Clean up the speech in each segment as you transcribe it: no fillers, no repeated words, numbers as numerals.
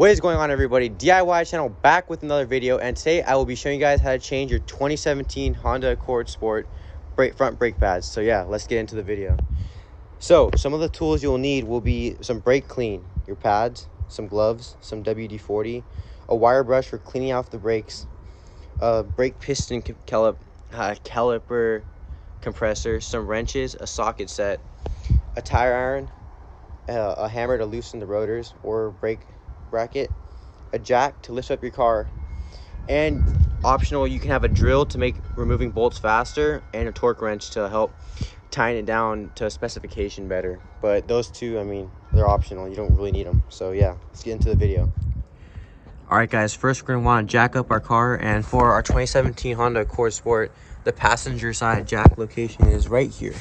What is going on, everybody? DIY channel back with another video, and today I will be showing you guys how to change your 2017 Honda Accord Sport front brake pads. So yeah, let's get into the video. So some of the tools you'll need will be some brake clean, your pads, some gloves, some WD-40, a wire brush for cleaning out the brakes, a brake piston caliper compressor, some wrenches, a socket set, a tire iron, a hammer to loosen the rotors or brake bracket, a jack to lift up your car, and optional, you can have a drill to make removing bolts faster and a torque wrench to help tying it down to a specification better. But those two, I mean, they're optional. You don't really need them. So yeah, let's get into the video. All right, guys, first we're gonna want to jack up our car, and for our 2017 Honda Accord Sport, the passenger side jack location is right here,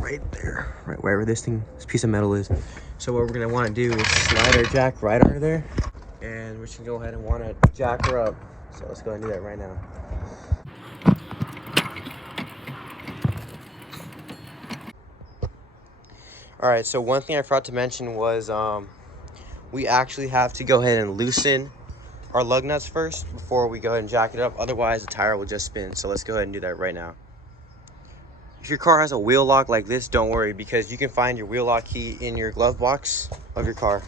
right there, right wherever this piece of metal is. So what we're gonna want to do is slide our jack right under there, and we're just gonna go ahead and want to jack her up. So let's go ahead and do that right now. All right, so one thing I forgot to mention was we actually have to go ahead and loosen our lug nuts first before we go ahead and jack it up. Otherwise the tire will just spin. So let's go ahead and do that right now. If your car has a wheel lock like this, don't worry, because you can find your wheel lock key in your glove box of your car,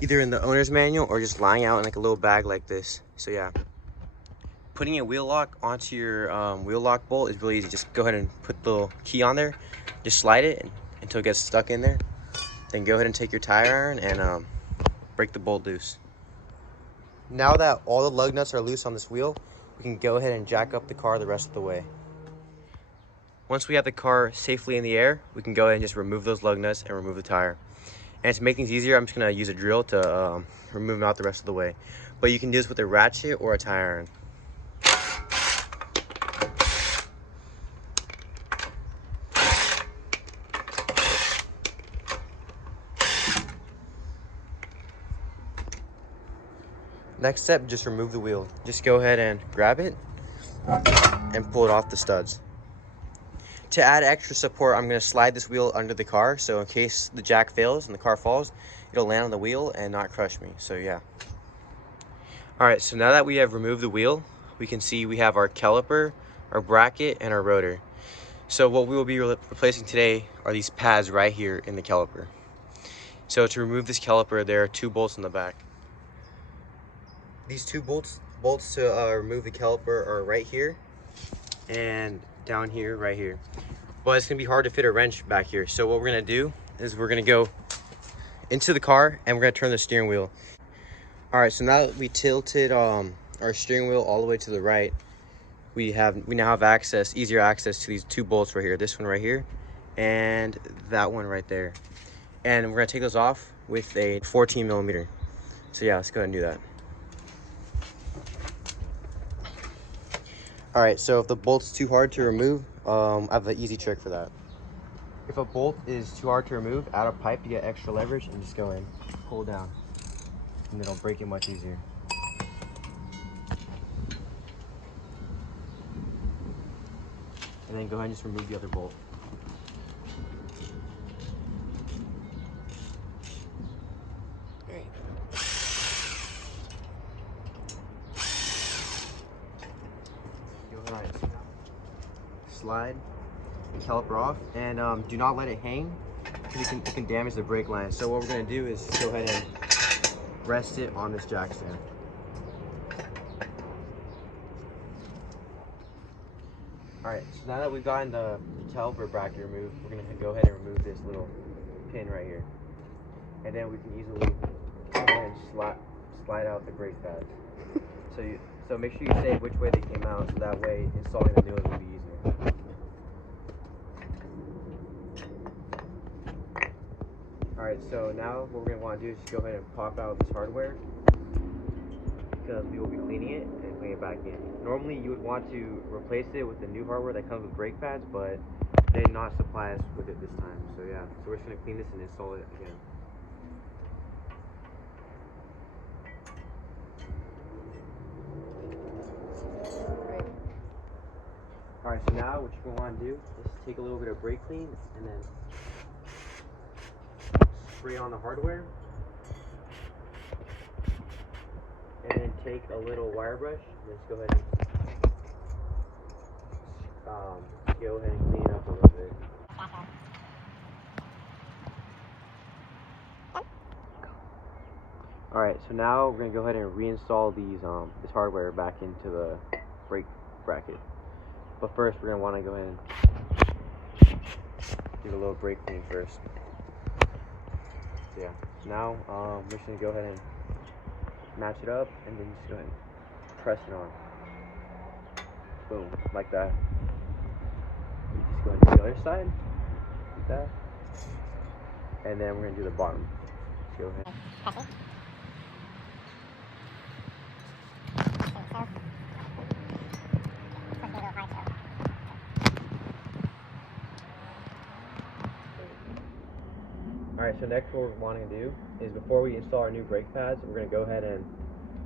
either in the owner's manual or just lying out in like a little bag like this. So yeah, putting a wheel lock onto your wheel lock bolt is really easy. Just go ahead and put the little key on there, just slide it until it gets stuck in there. Then go ahead and take your tire iron and break the bolt loose. Now that all the lug nuts are loose on this wheel, we can go ahead and jack up the car the rest of the way. Once we have the car safely in the air, we can go ahead and just remove those lug nuts and remove the tire. And to make things easier, I'm just gonna use a drill to remove them out the rest of the way. But you can do this with a ratchet or a tire iron. Next step, just remove the wheel. Just go ahead and grab it and pull it off the studs. To add extra support, I'm going to slide this wheel under the car, so in case the jack fails and the car falls, it'll land on the wheel and not crush me. So yeah. Alright, so now that we have removed the wheel, we can see we have our caliper, our bracket, and our rotor. So what we will be replacing today are these pads right here in the caliper. So to remove this caliper, there are two bolts in the back. These two bolts to remove the caliper are right here and down here, right here. But it's gonna be hard to fit a wrench back here. So what we're gonna do is we're gonna go into the car and we're gonna turn the steering wheel. All right, so now that we tilted our steering wheel all the way to the right, we now have easier access to these two bolts right here. This one right here and that one right there. And we're gonna take those off with a 14 millimeter. So yeah, let's go ahead and do that. All right, so if the bolt's too hard to remove, I have an easy trick for that. If a bolt is too hard to remove, add a pipe to get extra leverage and just go in, pull down, and it'll break it much easier. And then go ahead and just remove the other bolt. Slide the caliper off, and do not let it hang because it can damage the brake line. So what we're going to do is go ahead and rest it on this jack stand. Alright, so now that we've gotten the caliper bracket removed, we're going to go ahead and remove this little pin right here, and then we can easily go ahead and slide out the brake pads. So make sure you say which way they came out, so that way installing the new ones will be easier. Alright, so now what we're going to want to do is just go ahead and pop out this hardware, because we will be cleaning it and putting it back in. Normally you would want to replace it with the new hardware that comes with brake pads, but they did not supply us with it this time. So yeah, so we're just going to clean this and install it again. Alright, so now what you're going to want to do is take a little bit of brake clean and then spray on the hardware. take a little wire brush and just go ahead and clean it up a little bit. Alright, so now we're going to go ahead and reinstall this hardware back into the brake bracket. But first we're going to want to go ahead and do a little brake clean first. So yeah, now we're just going to go ahead and match it up and then just go ahead and press it on. Boom, like that. We just go into the other side, like that. And then we're going to do the bottom. Let's go ahead. Press it. Alright, so next what we're wanting to do is before we install our new brake pads, we're going to go ahead and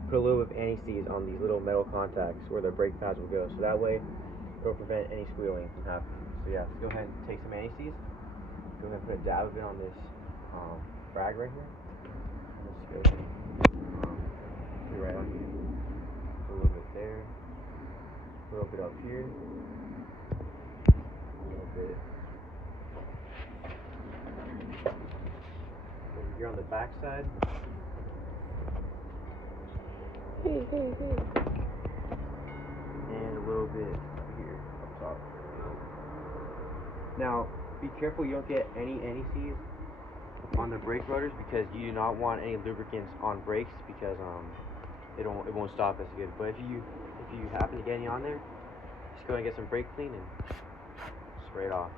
put a little bit of anti-seize on these little metal contacts where the brake pads will go. So that way it'll prevent any squealing from happening. So yeah, let's go ahead and take some anti-seize. Go ahead and put a dab of it on this rag right here. Let's go ahead and put it right on here. Put a little bit there. A little bit up here. A little bit over here on the back side. And a little bit here up top. Now, be careful you don't get any anti-seize on the brake rotors because you do not want any lubricants on brakes because it won't stop as good. But if you happen to get any on there, just go ahead and get some brake clean and spray it off.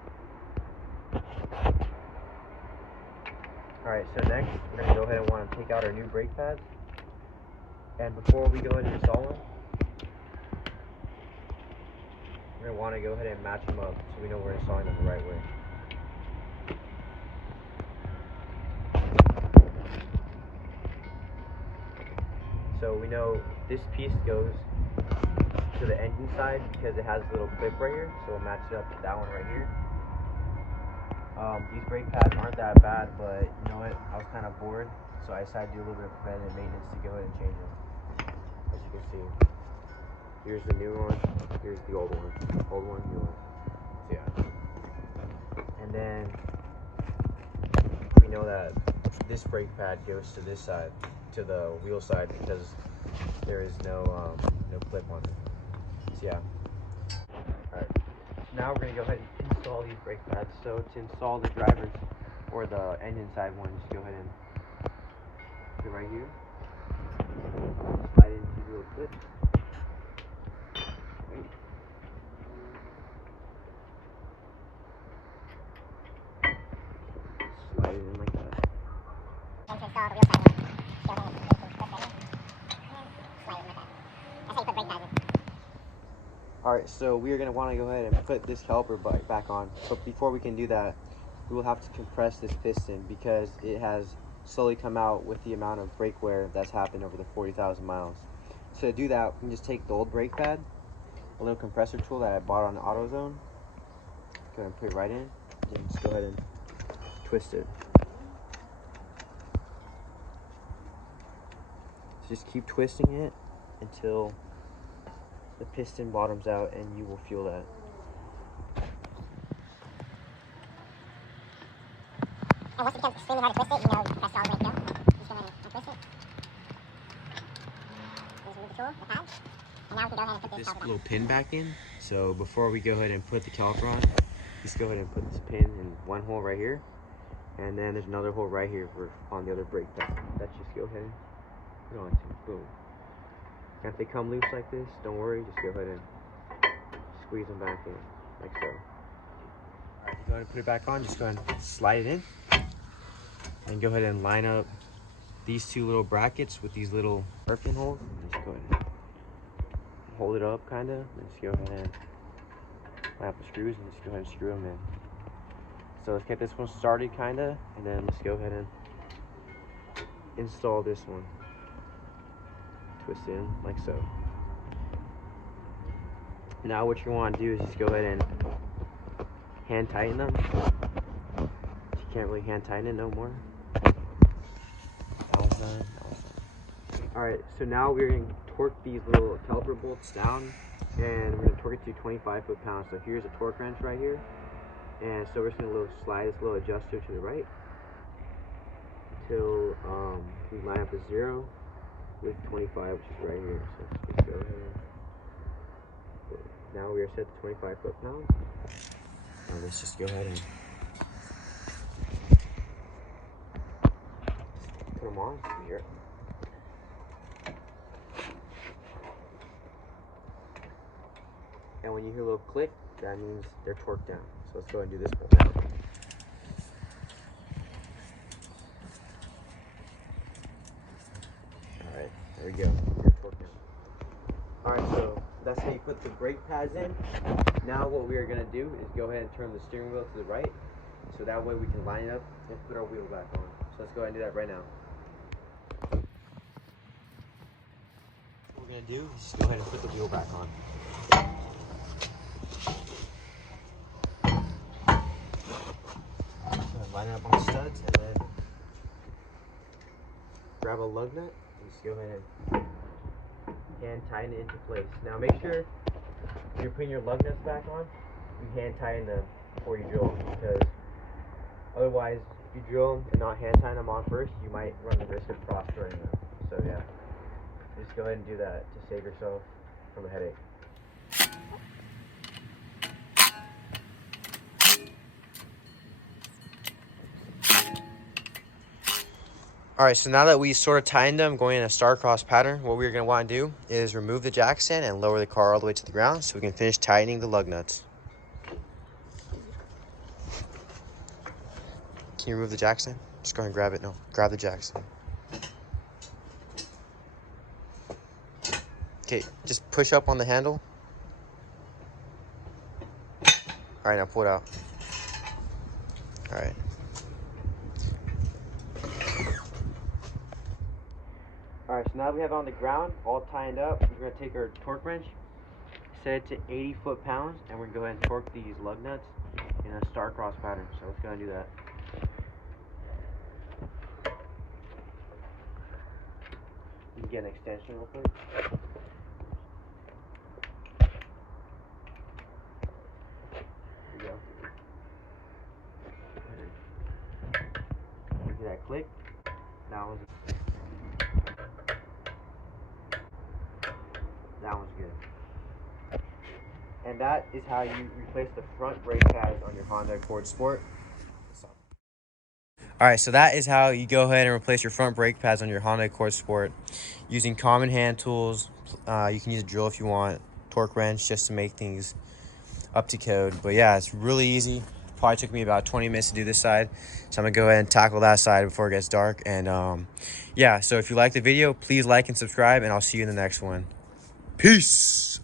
Alright, so next we're going to go ahead and want to take out our new brake pads. And before we go ahead and install them, we're going to want to go ahead and match them up so we know we're installing them the right way. So we know this piece goes to the engine side because it has a little clip right here, so we'll match it up to that one right here. These brake pads aren't that bad, but you know what, I was kind of bored, so I decided to do a little bit of preventative maintenance to go ahead and change them. As you can see, here's the new one, here's the old one, new one. So yeah. And then we know that this brake pad goes to this side, to the wheel side, because there is no clip on it. So yeah. Alright. Now we're going to go ahead and install these brake pads. So to install the driver's or the engine side one, just go ahead and put it right here. Slide into these little clips. Right. Slide it in like that. And to install the wheel side one, go ahead and clip right here. Slide it in like that. That's how you put brake pads in. Alright, so we are going to want to go ahead and put this caliper back on. But before we can do that, we will have to compress this piston because it has slowly come out with the amount of brake wear that's happened over the 40,000 miles. So to do that, we can just take the old brake pad, a little compressor tool that I bought on AutoZone, go ahead and put it right in, and just go ahead and twist it. So just keep twisting it until the piston bottoms out, and you will feel that. And once it becomes extremely hard to twist it, you know, press it all the way to go. Just go ahead and twist it. Just remove the tool, the pad. And now we can go ahead and put this little pin back in. So before we go ahead and put the caliper on, just go ahead and put this pin in one hole right here. And then there's another hole right here on the other brake pad. Let's just go ahead and put it on to boom. And if they come loose like this, don't worry, just go ahead and squeeze them back in, like so. Alright, go ahead and put it back on, just go ahead and slide it in. And go ahead and line up these two little brackets with these little hairpin holes. And just go ahead and hold it up, kind of. And just go ahead and line up the screws and just go ahead and screw them in. So let's get this one started, kind of. And then let's go ahead and install this one. Twist in like so. Now what you want to do is just go ahead and hand tighten them. You can't really hand tighten it no more. Alright, so now we're going to torque these little caliper bolts down, and we're gonna torque it to 25 foot-pounds. So here's a torque wrench right here, and so we're just gonna slide this little adjuster to the right until we line up a 0 with 25, which is right here. So let's just go ahead. Now we are set to 25 foot-pounds. Now let's just go ahead and put them on here. And when you hear a little click, that means they're torqued down. So let's go ahead and do this one now. Alright, there we go. They're torqued down. Alright, so that's how you put the brake pads in. Now what we are going to do is go ahead and turn the steering wheel to the right, so that way we can line it up and put our wheel back on. So let's go ahead and do that right now. What we're going to do is just go ahead and put the wheel back on. Line it up on the studs, and then grab a lug nut and just go ahead and hand tighten it into place. Now make sure you're putting your lug nuts back on, you hand tighten them before you drill them, because otherwise if you drill them and not hand tighten them on first, you might run the risk of cross-threading them. So yeah, just go ahead and do that to save yourself from a headache. Alright, so now that we sort of tightened them going in a star-crossed pattern, what we're going to want to do is remove the jack stand and lower the car all the way to the ground so we can finish tightening the lug nuts. Can you remove the jack stand? Just go ahead and grab it. No, grab the jack stand. Okay, just push up on the handle. Alright, now pull it out. Alright. Alright, so now that we have it on the ground, all tightened up, we're going to take our torque wrench, set it to 80 foot-pounds, and we're going to go ahead and torque these lug nuts in a star-cross pattern. So let's go ahead and do that. You can get an extension real quick. There you go. Look at that click. That one's good. And that is how you replace the front brake pads on your Honda Accord Sport. Alright, so that is how you go ahead and replace your front brake pads on your Honda Accord Sport using common hand tools. You can use a drill if you want, torque wrench just to make things up to code. But yeah, it's really easy. Probably took me about 20 minutes to do this side. So I'm going to go ahead and tackle that side before it gets dark. And yeah, so if you like the video, please like and subscribe, and I'll see you in the next one. Peace!